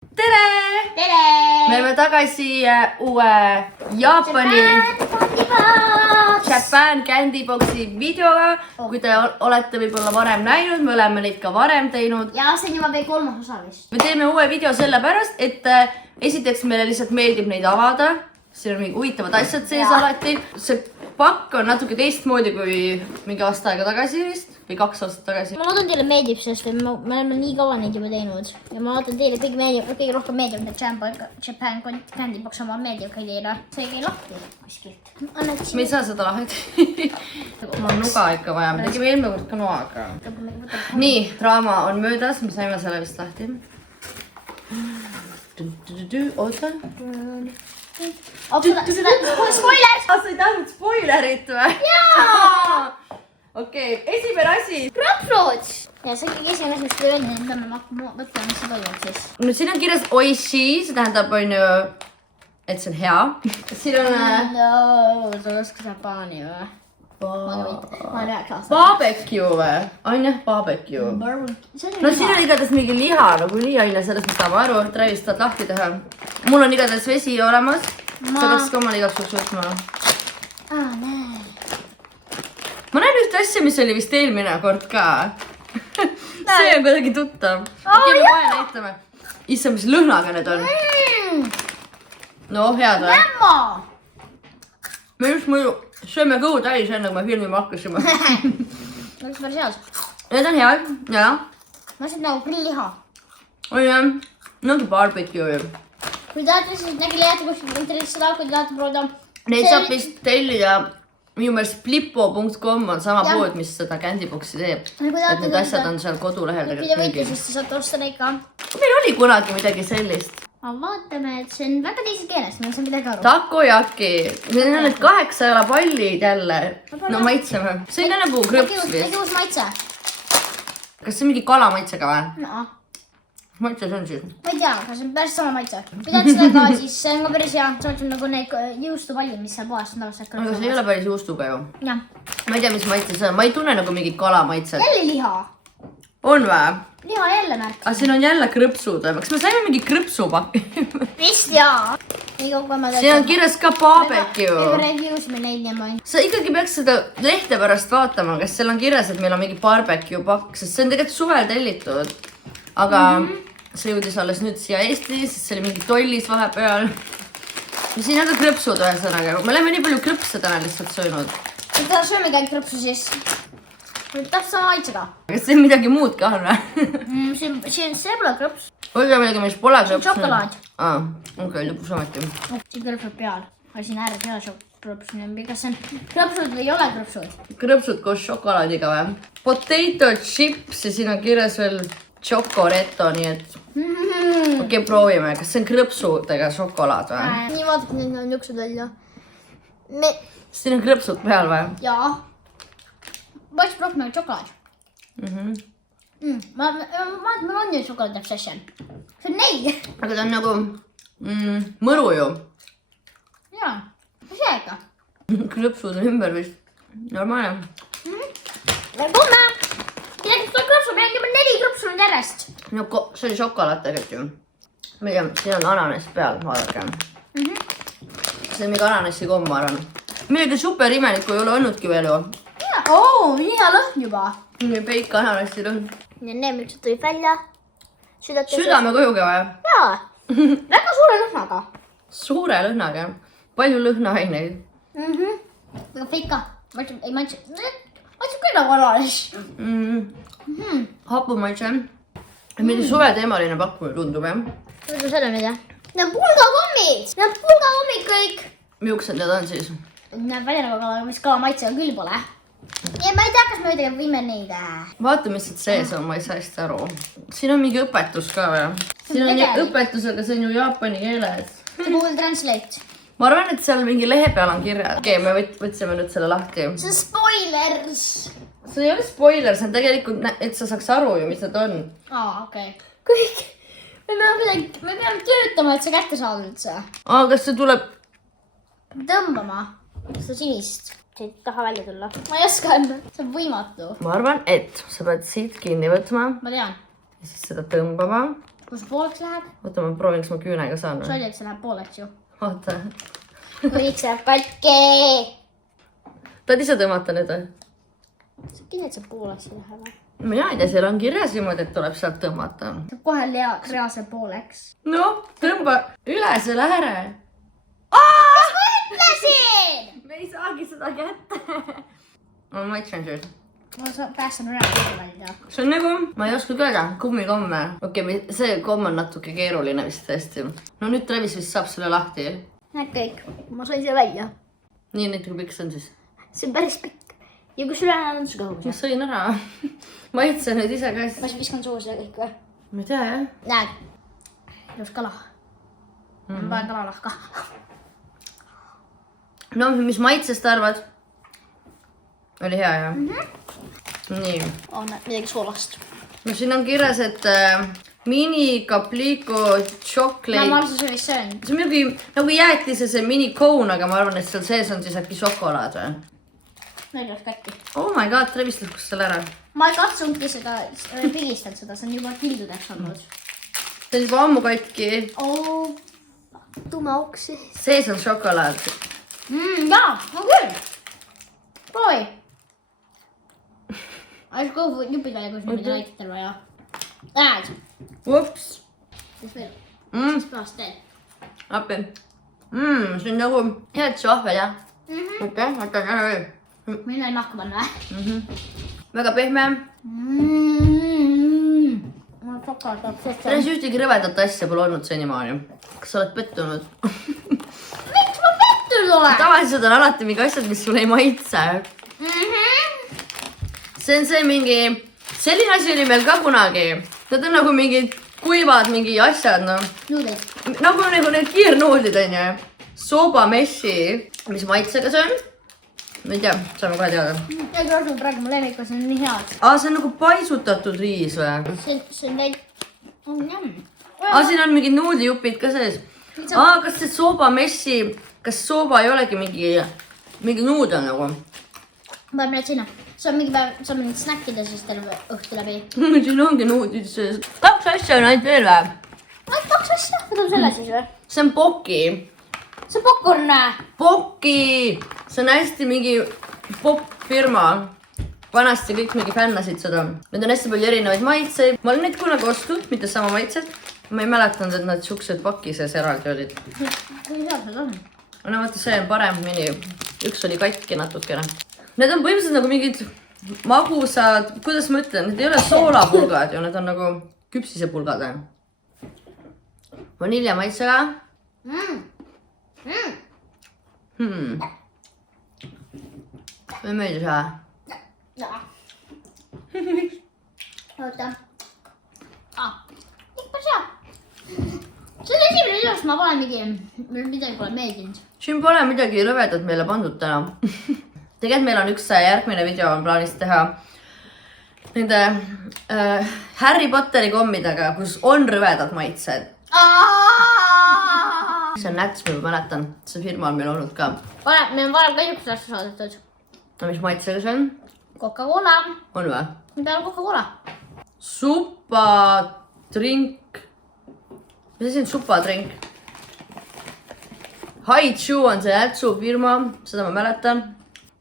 Tere! Tere! Me oleme tagasi uue Jaapani Japan Candy Boxi videoga. Kui te olete võib-olla varem näinud, me oleme neid ka varem teinud. Ja see on juba veel kolmas osa vist. Me teeme uue video sellepärast, et esiteks meile lihtsalt meeldib neid avada. Siin on mingi huvitavad asjad sees alati. See pakk on natuke teistmoodi kui mingi aasta aega tagasi vist või 2 aastat tagasi. Ma loodan teile meeldib, sest me oleme nii kaua neid juba teinud. Ja ma loodan teile kõige rohkem meeldib need Japan Candy Box oma meeldib ka teile. See ei käi lahti kuskilt. Me ei saa seda lahti. Mul on nuga ikka vaja. Me tegime eelmine kord ka noaga. Nii, draama on möödas. Me saime selle vist lahti. Oota. Spoiler! Sa ei tahtnud spoilerit või? Jaa! Okei, esimene asi. Krapsud! Ja see on kõige esimene asi, mis te öeldi, et peame mõtlema, mis see toimub siis. No siin on kirjas oishi, see tähendab on ju, et see on hea. Siin on... No, sa oskad Jaapani või? Ma olen 9 aastat. Barbecue või? On jah, barbecue. No siin on igatahes mingi liha, nagu lihaine, sellest me saame aru, et Raivis tahad lahti teha. Mul on igatahes vesi olemas. Sa peaks ka omale igaks juhuks võtma. Näe. Ma näen ühte asja, mis oli vist eelmine kord ka. See on kuidagi tuttav. Okei, me kohe näitame. Issa, mis lõhnaga need on. No, head või? Lämma! Me just muidu sööme kõhu täis enne, kui me filmima hakkasime. Oleks päris head. Need on head, jaa. Ma ütlen nagu grillliha. On jah, nagu barbecue. Kui tahate, siis nägi leiate kuskil internetist seda, kui tahate proovida. Neid saab vist tellida, minu meelest flippo.com on sama pood, mis seda Candy Boxi teeb. Et need asjad on seal kodulehel. Kui te võite, siis te saate osta neid ka. Meil oli kunagi midagi sellist. Ma vaatame, et see on väga teises keeles, ma ei saa midagi aru. Takoyaki. Need on need 8 jalapallid jälle. No maitseme. See on nagu krõps vist. Mingi uus maitse. Kas see on mingi kala maitsega või? No. Mis maitse see on siis? Ma ei tea, aga see on päris sama maitse. Kui tahate seda ka, siis see on ka päris hea. See on nagu need juustupallid, mis seal poest on tavaliselt. Aga see ei ole päris juustuga ju. Jah. Ma ei tea, mis maitse see on. Ma ei tunne nagu mingit kala maitset. Jälle liha. On või? Liha jälle märk. Aga siin on jälle krõpsud. Kas me saime mingi krõpsupakki? Vist jaa. Siin on kirjas ka barbecue. Me reviewsime neid niimoodi. Sa ikkagi peaks seda lehte pärast vaatama, kas seal on kirjas, et meil on mingi barbecue pakk, sest see on tegelikult suvel tellitud. Aga see jõudis alles nüüd siia Eesti, sest see oli mingi tollis vahepeal. Ja siin on ka krõpsud ühesõnaga. Me oleme nii palju krõpse täna lihtsalt söönud. Mida söömegi ainult krõpsu siis? Täpselt sama maitsega. Kas see on midagi muud ka on või? See pole krõps. Olge midagi, mis pole krõps. See on šokolaad. Okei, lõpuks ometi. Siin krõpsud peal. Aga siin ääres ei ole krõpsud. Kas see on krõpsud või ei ole krõpsud? Krõpsud koos šokolaadiga või? Potato chips ja siin on kirjas veel Chocoretto, nii et... Okei, proovime. Kas see on krõpsudega šokolaad või? Nii vaadake, need on niisugused välja. Siin on krõpsud peal või? Jaa. Vaikselt rohkem nagu šokolaad. Ma on nüüd šokolaad obsession. See on neil. Aga ta on nagu mõru ju. Jaa. Mis jääga? Krõpsud on ümber vist. Normaalne. Komme! Midagi tuleb krõpsu, meil on juba 4 krõpsu nüüd järjest. No see oli šokolaad tegelikult ju. Ma ei tea, siin on ananas peal, vaadake. See on mingi ananassi komm, ma arvan. Midagi super imelikku ei ole olnudki veel ju. Nii hea lõhn juba. Nii peik ananassi lõhn. Ja need milksed tulid välja. Südame kujuga või? Jaa. Väga suure lõhnaga. Suure lõhnaga. Palju lõhnaaineid. Väga pika. Ei maitse. Maitse küll nagu ananas. Hapu maitse. Mingi suveteemaline pakkumine tundub jah. Kuidas selle nüüd jah? Need on pulgakommid. Need on pulgakommid kõik. Millised need on siis? Näeb välja nagu kala, mis kala maitsega küll pole. Ja ma ei tea, kas me üldse võime neid. Vaata, mis sees on, ma ei saa hästi aru. Siin on mingi õpetus ka või? Siin on õpetus, aga see on ju jaapani keeles. See Google Translate. Ma arvan, et seal mingi lehe peal on kirjas. Okei, me võtsime nüüd selle lahti. See on spoilers. See ei ole spoiler, see on tegelikult, et sa saaks aru ju, mis need on. Okei. Kõik. Me peame töötama, et see kätte saada üldse. Kas see tuleb... Tõmbama. Seda sinist. See ei taha välja tulla. Ma ei oska enne. See on võimatu. Ma arvan, et sa pead siit kinni võtma Ma tean. ja siis seda tõmbama. kus pooleks läheb? Oota, ma proovin, kas ma küünega saan sa või? oli, et see läheb pooleks ju. Oota. Kõik see läheb katki. Tahad ise tõmmata nüüd või? sa kindlad, et see pooleks ei lähe või? Mina ei tea, seal on kirjas niimoodi, et tuleb sealt tõmmata. kohe reaalse pooleks. No, tõmba üle selle ääre. Kas ma ütlesin? Me ei saagi seda kätte. Ma maitsen siis. ma päästan üle kõige välja. See on nagu, ma ei oska öelda, kummikomme. Okei, see komm on natuke keeruline vist tõesti. No nüüd Travis vist saab selle lahti. Näed kõik, ma sain see välja. Nii, nüüd kui pikk see on siis? See on päris pikk. Ja kus ülejäänud on su kõhu? Ma sõin ära. Maitsen nüüd ise ka. Ma siis viskan suhu seda kõik või? Ma ei tea jah. Näed, ilus kala. Ma panen kalalahka. No, mis maitsest arvad? Oli hea jah? Nii. On midagi soolast. No siin on kirjas, et mini kapliku chocolate. Ma arvan, see vist söön. See on mingi nagu jäätise see mini cone, aga ma arvan, et seal sees on siis äkki šokolaad või? Meil oleks katki. Oh my god, Travis lõhkus selle ära. Ma ei katsunudki seda, pigistanud seda, see on juba kildudeks olnud. See on juba ammu katki. Tume auk sees. Sees on šokolaad. Jaa, on küll. Proovi. Alles kõhu jupid välja, kus nüüd laitetel vaja. Näed. Ups. Mis veel? Mm. Mis pärast teed? Appi. See on nagu head šahvel jah. Okei, võta ära veel. Mille nahku panna või? Väga pehme. Mul on šokolaad tuleb sees. Selles ühtegi rõvedat asja pole olnud senimaani. Kas sa oled pettunud? Miks ma pettunud olen? Tavaliselt on alati mingi asjad, mis sulle ei maitse. See on see mingi, selline asi oli meil ka kunagi. Need on nagu mingid kuivad mingi asjad, no. Nuudid. Nagu need kiirnuudid on ju. Soobamessi, mis maitsega see on? Ma ei tea, saame kohe teada. Ei kõrdu praegu mu lemmiku, see on nii head. See on nagu paisutatud riis või? See on täit... On jämm. Siin on mingid nuudlijupid ka sees. Kas see soobamessi, kas sooba ei olegi mingi nuudel nagu? Paneme need sinna. See on mingi päev, saab mingid snackida siis terve õhtu läbi. Siin ongi nuudid sees. 2 asja on ainult veel või? Ainult 2 asja? Võtame selle siis või? See on Poki. See on popcorn. Poki! See on hästi mingi pop firma. Vanasti kõik mingi fännasid seda. Need on hästi palju erinevaid maitseid. Ma olen neid kunagi ostnud, mitte sama maitsed. Ma ei mäletanud, et nad siuksed paki sees eraldi olid. Kui head need on? No vaata, see on parem mini. Üks oli katki natukene. Need on põhimõtteliselt nagu mingid magusad, kuidas ma ütlen, need ei ole soolapulgad ju, need on nagu küpsisepulgad. Vanilja maitsega. Või meeldis hea? Jaa. Oota. Ikka hea. See on esimene videost, ma pole midagi pole meeldinud. Siin pole midagi lõvedat meile pandud täna. Tegelikult meil on üks järgmine video on plaanis teha nende Harry Potteri kommidega, kus on rõvedad maitsed. See on Näts, ma mäletan. See firma on meil olnud ka. Meil on varem ka niisugust asja saadetud. No mis maitsega see on? Coca-Cola. On või? Mida on Coca-Cola? Supadrink. Mis asi on supadrink? Haichu on see Nätsu firma. Seda ma mäletan.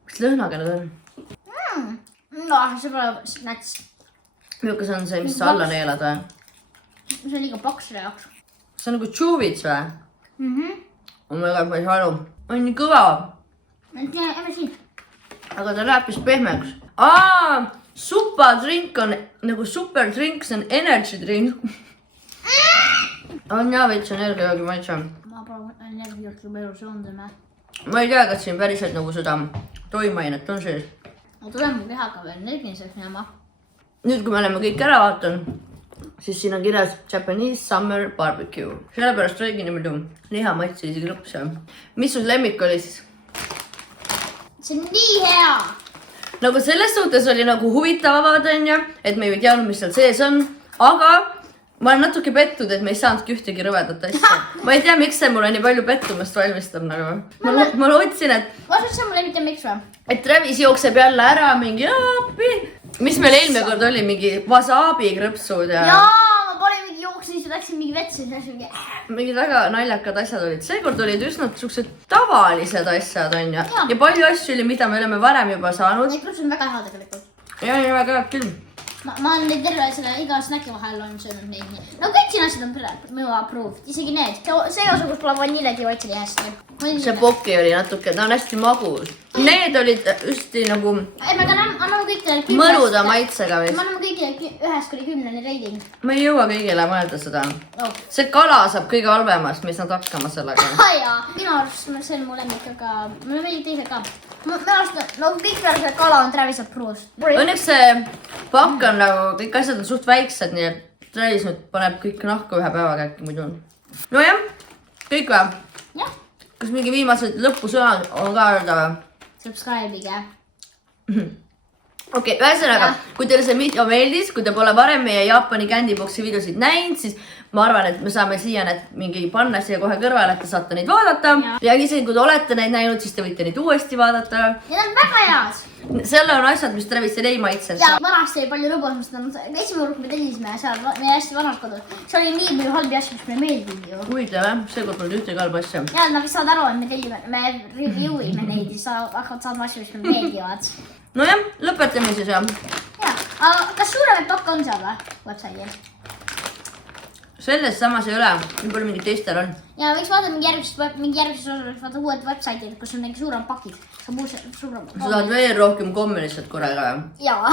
Mis lõhnaga need on? No, see pole Näts. Milline see on see, mis sa alla neelad või? See on liiga paks selle jaoks. See on nagu tšuvits või? Oh my god, ma ei saa aru. On nii kõva. Emme siin. Aga ta läheb vist pehmeks. Supadrink on nagu superdrink, see on energy drink. On jaa, veits energiajoogi maitse. Ma pole energiajoogi juba elus joondame. Ma ei tea, kas siin päriselt nagu seda toimainet on sees. Ma tulen mu kehaga veel energiliseks minema. Nüüd, kui me oleme kõik ära vaatanud, siis siin on kirjas Japanese Summer Barbecue. Sellepärast oligi niimoodi liha maitse isegi lõpus. Mis sul lemmik oli siis? See on nii hea! Nagu selles suhtes oli nagu huvitav avada, et me ei teadnud, mis seal sees on. Aga ma olen natuke pettud, et me ei saanudki ühtegi rõvedat asja. Ma ei tea, miks see mulle nii palju pettumast valmistab. Ma lootsin, et... Ma saan mulle mitte miks või? Et Travis jookseb jälle ära mingi appi. Mis meil eelmine kord oli? Mingi wasabi krõpsud ja... Jaa, ma panin mingi jooksin, siis läksin mingi vetsi. Mingid väga naljakad asjad olid. Seekord olid üsna siuksed tavalised asjad, on ju. Ja palju asju oli, mida me oleme varem juba saanud. Need krõpsud on väga hea tegelikult. Ja väga hea küll. Ma olen neid terve selle iga snäki vahel on söönud neid nii. No kõik siin asjad on minu approved, isegi need. See osa, kus pole vaniljeid ja otseli hästi. See poki oli natuke, ta on hästi magus. Need olid hästi nagu Ei, me anname kõikidele mõnuda maitsega vist. Me anname kõikidele 1-10 reiting. Ma ei jõua kõigile mõelda seda. Oh. See kala saab kõige halvemast, mis nad hakkama sellega. Jaa, minu arust see on mu lemmik, aga mulle meeldib teised ka. Minu arust, no kõik peale selle kala on Travis approved. Õnneks see pakk on nagu, kõik asjad on suht väiksed, nii et Travis nüüd paneb kõik nahku ühe päevaga äkki muidu. Nojah, kõik või? Jah. Kas mingi viimased lõpusõnad on ka öelda või? Subscribe'ige. Okei, ühesõnaga, kui teile see video meeldis, kui te pole varem meie Jaapani Candyboxi videosid näinud, siis ma arvan, et me saame siia need mingi panna siia kohe kõrvale, et te saate neid vaadata. Ja isegi kui te olete neid näinud, siis te võite neid uuesti vaadata. Need on väga head. Selle on asjad, mis Travisile ei maitsenud. Ja vanasti oli palju lõbusust. Esimene kord, kui me tellisime seal meie hästi vanas kodus. See oli nii palju halbi asju, mis meile meeldib ju. Huvitav, jah? Seekord pole ühtegi halba asja. Ja nad saavad aru, et me tellime, me review'ime neid, siis hakkavad saama asju, mis meile meeldivad. Nojah, lõpetame siis jah. Ja, aga kas suuremaid pakke on seal või? Webside'il. Selles samas ei ole, võib-olla mingi teistel on. Ja võiks vaadata mingi järgmises osas, vaata uued webside'id, kus on mingi suurem pakid. Sa tahad veel rohkem komme lihtsalt korraga või? Jaa.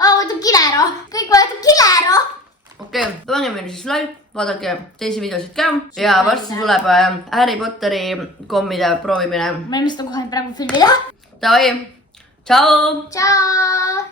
Võtab kilero. Kõik võtab kilero. Okei, pange meile siis like, vaadake teisi videosid ka. Ja varsti tuleb Harry Potteri kommide proovimine. Ma ei mõista kohe praegu filmida. Davai, tšau! Tšau!